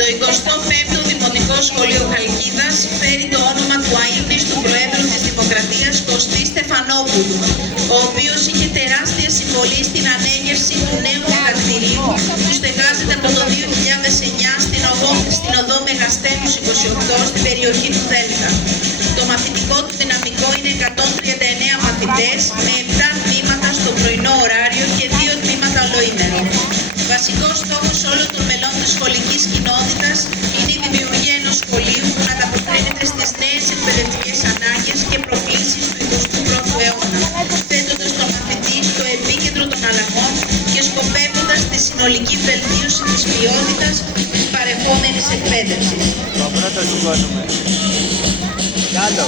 Το 25ο Δημοτικό Σχολείο Χαλκίδας φέρει το όνομα του αείμνηστου του Προέδρου της Δημοκρατίας Κωστή Στεφανόπουλου, ο οποίος είχε τεράστια συμβολή στην ανέγερση του νέου εργαστηρίου που στεγάζεται από το 2009 στην οδό Μεγαστέλους 28 στην περιοχή του Δέλτα. Το μαθητικό του δυναμικό είναι 139 μαθητές με 7 τμήματα στο πρωινό ωράριο και 2 τμήματα ολοήμερο. Βασικός στόχος όλων των μελών της σχολικής κοινότητας είναι η δημιουργία ενός σχολείου που να ανταποκρίνεται στις νέες εκπαιδευτικές ανάγκες και προκλήσεις του 21ου αιώνα, θέτοντας τον μαθητή στο επίκεντρο των αλλαγών και σκοπεύοντας τη συνολική βελτίωση της ποιότητας της παρεχόμενης εκπαίδευσης. Το πρώτο σηκώνουμε. Κι άλλο.